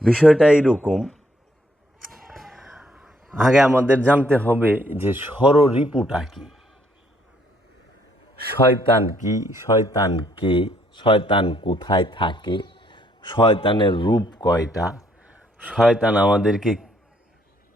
বিষয়টা এইরকম, আগে আমাদের জানতে হবে যে ষড়রিপুটা কি, শয়তান কি, শয়তান কে, শয়তান কোথায় থাকে, শয়তানের রূপ কয়টা, শয়তান আমাদেরকে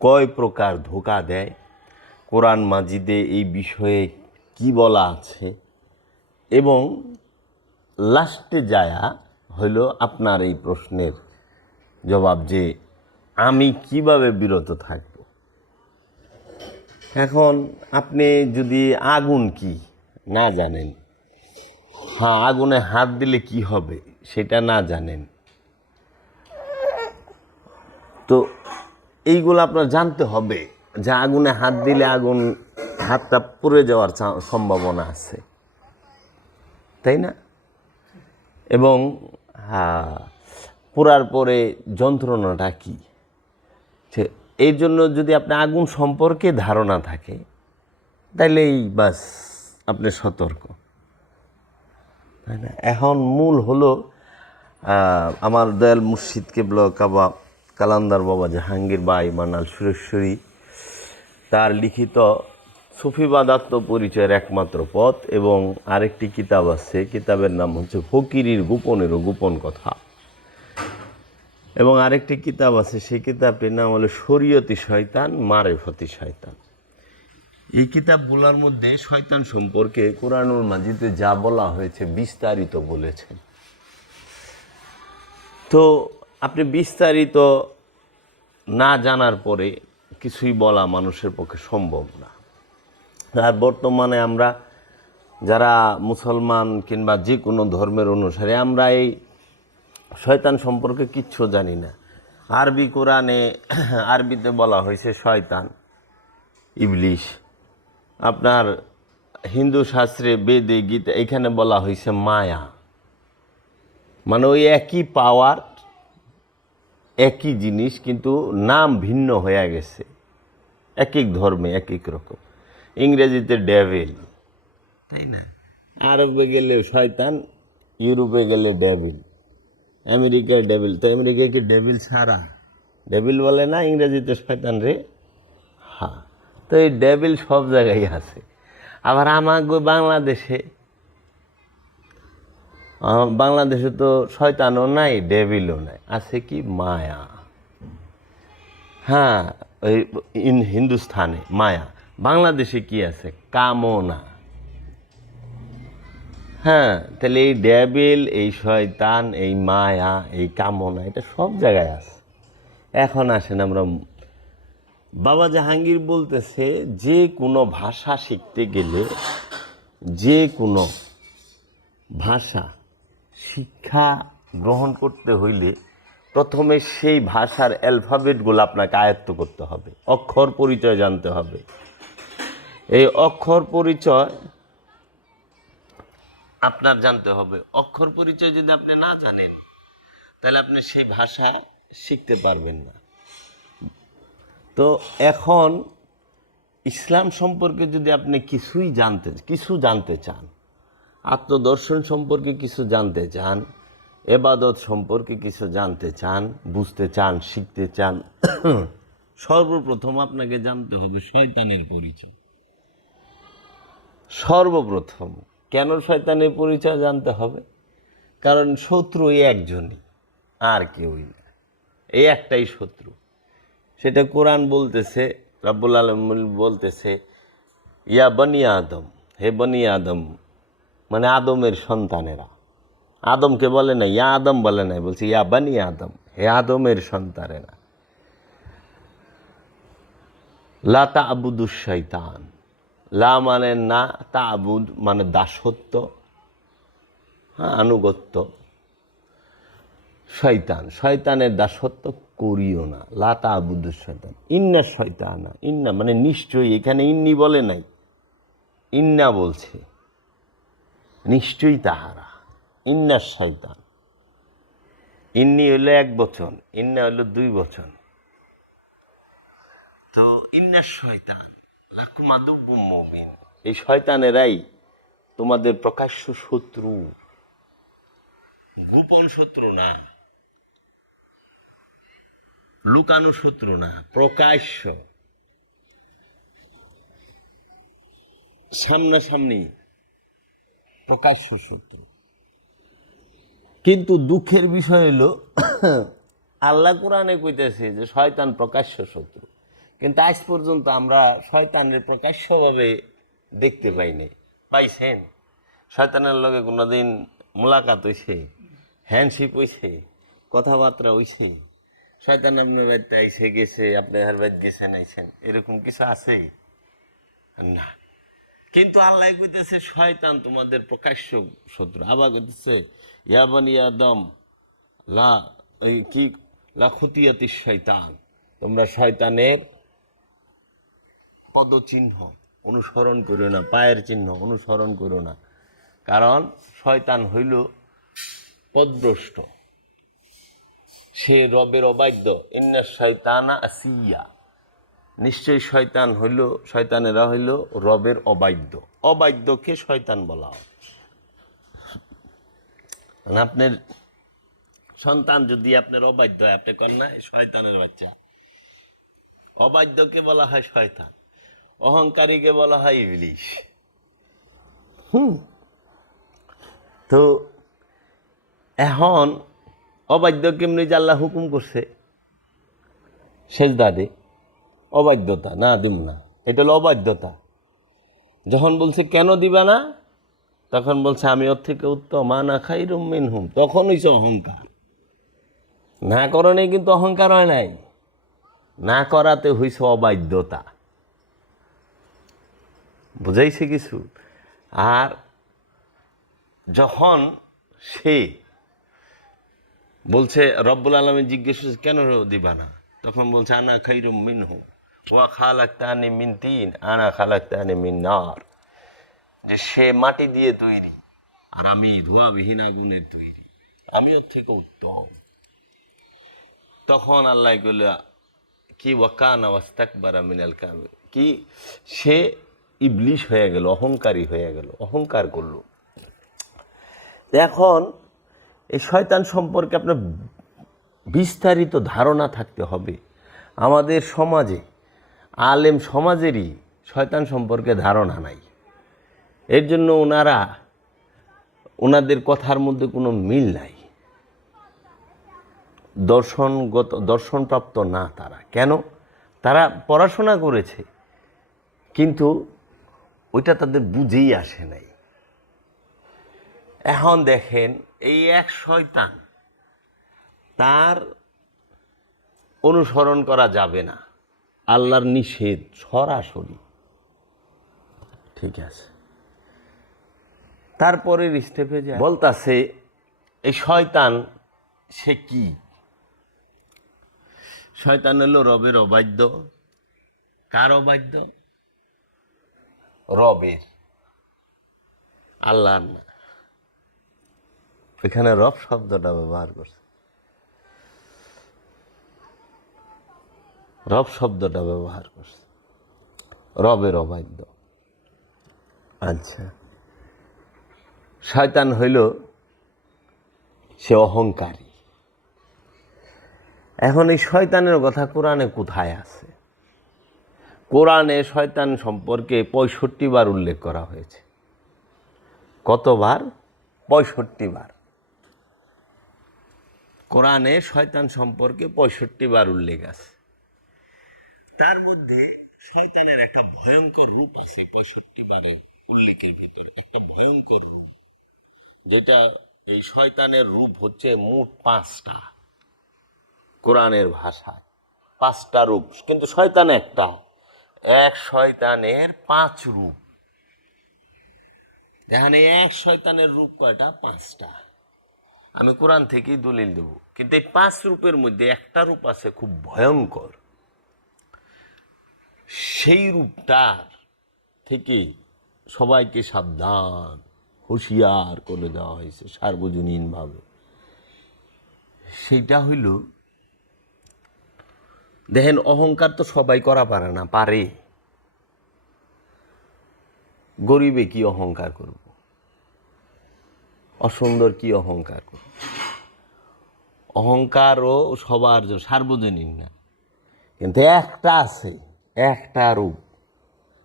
কয় প্রকার ধোঁকা দেয়, কোরআন মাজিদে এই বিষয়ে কি বলা আছে, এবং লাস্টে যায়া হইল আপনার এই প্রশ্নের জবাব যে আমি কিভাবে বিরত থাকব। এখন আপনি যদি আগুন কি না জানেন, হ্যাঁ আগুনে হাত দিলে কি হবে সেটা না জানেন, তো এইগুলো আপনার জানতে হবে যে আগুনে হাত দিলে আগুন হাতটা পুড়ে যাওয়ার সম্ভাবনা আছে, তাই না? এবং পোড়ার পরে যন্ত্রণাটা কি, এই জন্য যদি আপনি আগুন সম্পর্কে ধারণা থাকে তাইলেই বাস আপনি সতর্ক, তাই না? এখন মূল হলো আমার দয়াল মুর্শিদ কেবলা কালান্দার বাবা জাহাঙ্গীর বা ইমান আল সুরেশ্বরী তার লিখিত সুফিবাদ আত্মপরিচয়ের একমাত্র পথ, এবং আরেকটি কিতাব আছে, কিতাবের নাম হচ্ছে ফকিরির গোপনেরও গোপন কথা, এবং আরেকটি কিতাব আছে সেই কিতাবটির নাম হলো শরীয়তি শয়তান মারেফতি শয়তান। এই কিতাবগুলোর মধ্যে শয়তান সম্পর্কে কোরআনুল মাজিদে যা বলা হয়েছে বিস্তারিত বলেছেন। তো আপনি বিস্তারিত না জানার পরে কিছুই বলা মানুষের পক্ষে সম্ভব না। আর বর্তমানে আমরা যারা মুসলমান কিংবা যে কোনো ধর্মের অনুসারে আমরা এই শয়তান সম্পর্কে কিচ্ছু জানি না। আরবি কোরআনে আরবিতে বলা হয়েছে শয়তান, ইবলিশ। আপনার হিন্দু শাস্ত্রে বেদে গীতা এখানে বলা হয়েছে মায়া, মানে ওই একই পাওয়ার একই জিনিস কিন্তু নাম ভিন্ন হয়ে গেছে, এক এক ধর্মে এক এক রকম। ইংরেজিতে ডেভিল, তাই না? আরবে গেলে শয়তান, ইউরোপে গেলে ডেভিল, আমেরিকার ডেভিল। তো আমেরিকায় কি ডেভিল ছাড়া ডেভিল বলে না ইংরেজিতে শয়তান রে? হ্যাঁ, তো এই ডেভিল সব জায়গায় আছে। আবার আমাকে বাংলাদেশে তো শয়তানও নাই ডেভিলও নাই, আছে কি মায়া। হ্যাঁ, ওই হিন্দুস্থানে মায়া, বাংলাদেশে কি আছে? কামনা। হ্যাঁ, তাহলে এই ডেভিল, এই শয়তান, এই মায়া, এই কামনা, এটা সব জায়গায় আছে। এখন আসেন আমরা, বাবা জাহাঙ্গীর বলতেছে যে কোনো ভাষা শিখতে গেলে, যে কোনো ভাষা শিক্ষা গ্রহণ করতে হইলে প্রথমে সেই ভাষার অ্যালফাবেটগুলো আপনাকে আয়ত্ত করতে হবে, অক্ষর পরিচয় জানতে হবে। এই অক্ষর পরিচয় আপনার জানতে হবে। অক্ষর পরিচয় যদি আপনি না জানেন তাহলে আপনি সেই ভাষা শিখতে পারবেন না। তো এখন ইসলাম সম্পর্কে যদি আপনি কিছু জানতে চান, আত্মদর্শন সম্পর্কে কিছু জানতে চান, এবাদত সম্পর্কে কিছু জানতে চান, বুঝতে চান, শিখতে চান, সর্বপ্রথম আপনাকে জানতে হবে শয়তানের পরিচয়। সর্বপ্রথম কেন শয়তানের পরিচয় জানতে হবে? কারণ শত্রু এই একজনই, আর কেউই না, এই একটাই শত্রু। সেটা কোরআন বলতেছে, রব্বুল আলামিন বলতেছে, ইয়া বনি আদম, হে বনি আদম, মানে আদমের সন্তানেরা। আদমকে বলে না, ইয়া আদম বলে নাই, বলছে ইয়া বনি আদম, হে আদমের সন্তানেরা। লা তা'বুদুশ শয়তান, লা মানে না, তা'বুদ মানে দাসত্ব, হ্যাঁ আনুগত্য। শয়তানের দাসত্ব করিও না। লা তা'বুদুশ শয়তান, ইন্না শয়তানা, ইন্না মানে নিশ্চয়ই, এখানে ইন্নি বলে নাই, ইন্না বলছে, নিশ্চয়ই তাহারা। ইন্না শয়তান, ইন্নি হইল এক বচন, ইন্না হইল দুই বচন। তো ইন্না শয়তান লাকুম আদুউম মুবিন, এই শয়তানেরাই তোমাদের প্রকাশ্য শত্রু, গোপন শত্রু না। লুকানো শত্রু না, প্রকাশ্য সামনাসামনি প্রকাশ্য শত্রু। কিন্তু দুঃখের বিষয় হলো আল্লাহ কোরআনে কইতেছে যে শয়তান প্রকাশ্য শত্রু, কিন্তু আজ পর্যন্ত আমরা শয়তানের প্রকাশ্যভাবে দেখতে পাইনি। পাইছেন? শয়তানের লগে কোনোদিন মোলাকাত হইছে, হ্যান্ডশিপ হইছে, কথাবার্তা হইছে? শয়তান আপনার বাড়িতে আইসে গেছে, আপনি আর বাড়িতে গেছেন আইছেন, এরকম কিছু আছে না। কিন্তু আল্লাহ কইতেছে শয়তান তোমাদের প্রকাশ্য শত্রু। আবার কইতেছে ইয়া বানি আদম লা কি লা খুতিয়াতিশ শয়তান, তোমরা শয়তানের পদচিহ্ন অনুসরণ করো না, পায়ের চিহ্ন অনুসরণ করো না। কারণ শয়তান হইল পদভ্রষ্ট, সে রবের অবাধ্য। ইন্না শয়তানা আসিয়া, নিশ্চয়ই শয়তান হইল, শয়তানেরা হইল রবের অবাধ্য। অবাধ্যকে শয়তান বলা হয়। আপনার সন্তান যদি আপনার অবাধ্য হয়, আপনি করেন না শয়তানের বাচ্চা। অবাধ্যকে বলা হয় শয়তান, অহংকারীকে বলা হয় ইবলিশ। তো এখন অবাধ্য কেমনি যে আল্লাহ হুকুম করছে সেজদা দে, অবাধ্যতা না দিব না, এটা হলো অবাধ্যতা। যখন বলছে কেন দিবা না, তখন বলছে আমি ওর থেকে উত্তম, আনা খাইরুম মিনহুম, তখন হইছে অহংকার। না করণে কিন্তু অহংকার হয় নাই, না করাতে হইছে অবাধ্যতা। বুঝাইছে কিছু? আর যখন সে বলছে রব্বুল আলামিন জিজ্ঞেস করছে কেন দিবা না, তখন বলছে আনা খাইরুম মিনহুম ওয়া খালাকতানি মিন তিন আনা খালাকতানি মিন নার, যে সে মাটি দিয়ে তৈরি আর আমি ধোঁয়াবিহীন আগুনের তৈরি, আমি ওর থেকে উত্তম। তখন আল্লাহ কইল কি ওয়াকানা ওয়াস্তাকবারা মিনাল কাবির, কি সে ইবলিশ হয়ে গেল, অহংকারী হয়ে গেল, অহংকার করল। এখন এই শয়তান সম্পর্কে আপনার বিস্তারিত ধারণা থাকতে হবে। আমাদের সমাজে আলেম সমাজেরই শয়তান সম্পর্কে ধারণা নাই। এর জন্য ওনাদের কথার মধ্যে কোনো মিল নাই, দর্শনপ্রাপ্ত না তারা। কেন? তারা পড়াশোনা করেছে কিন্তু ওইটা তাদের বুঝেই আসে নাই। এখন দেখেন এই এক শয়তান, তার অনুসরণ করা যাবে না, আল্লাহর নিষেধ সরাসরি, ঠিক আছে। তারপরে স্টেপে যায় বলতাছে এই শয়তান সে কি? শয়তান হলো রবের অবাধ্য। কার অবাধ্য? রবের, আল্লাহর না। এখানে রব শব্দটা ব্যবহার করছে, রব শব্দটা ব্যবহার করছে, রবের অবাধ্য। আচ্ছা, শয়তান হইল সে অহংকারী। এখন এই শয়তানের কথা কোরআনে কোথায় আছে? কোরআনে শয়তান সম্পর্কে 65 বার উল্লেখ করা হয়েছে। কতবার? 65 বার। কোরআনে শয়তান সম্পর্কে 65 বার উল্লেখ আছে। তার মধ্যে শয়তানের একটা ভয়ঙ্কর রূপ আছে 65 বারের উল্লেখের ভিতরে, একটা ভয়ঙ্কর রূপ, যেটা এই শয়তানের রূপ হচ্ছে মোট 5টা। কোরআনের ভাষায় 5টা রূপ, কিন্তু শয়তান একটা। এক শয়তানের 5 রূপ। এখানে এক শয়তানের রূপ কয়টা? 5টা। আমি কোরআন থেকেই দলিল দেব। কিন্তু এই 5 রূপের মধ্যে একটা রূপ আছে খুব ভয়ঙ্কর। সেই রূপটার থেকে সবাইকে সাবধান, হুঁশিয়ার করে দেওয়া হয়েছে সার্বজনীনভাবে। সেইটা হইল, দেখেন অহংকার তো সবাই করা পারে না, পারে। গরিবে কি অহংকার করব, অসুন্দর কি অহংকার করব। অহংকারও সবার সার্বজনীন না, কিন্তু একটা আছে, একটা রূপ,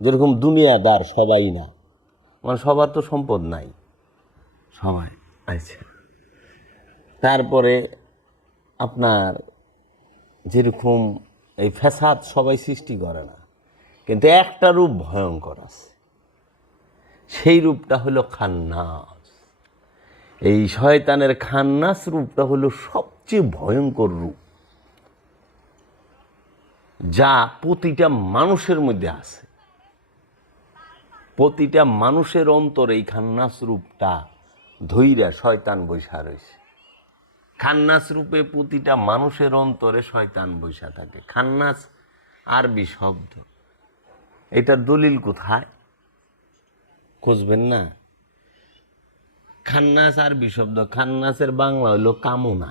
যেরকম দুনিয়াদার সবাই না, মানে সবার তো সম্পদ নাই, সবাই আচ্ছা। তারপরে আপনার যেরকম এই ফ্যাসাদ সবাই সৃষ্টি করে না, কিন্তু একটা রূপ ভয়ঙ্কর আছে, সেই রূপটা হলো খান্নাস। এই শয়তানের খান্নাস রূপটা হলো সবচেয়ে ভয়ঙ্কর রূপ, যা প্রতিটা মানুষের মধ্যে আছে। প্রতিটা মানুষের অন্তরে এই খান্নাস রূপটা ধইরা শয়তান বৈশা রয়েছে। খান্নাস রূপে প্রতিটা মানুষের অন্তরে শয়তান বৈশা থাকে। খান্নাস আরবি শব্দ, এটার দলিল কোথায় খুঁজবেন না? খান্নাস আরবি শব্দ, খান্নাসের বাংলা হলো কামনা।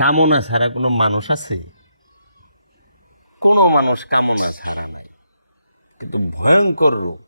কামনা ছাড়া কোনো মানুষ আছে? কোনো মানুষ কামনা ছাড়া না, কিন্তু ভয়ঙ্কর রূপ।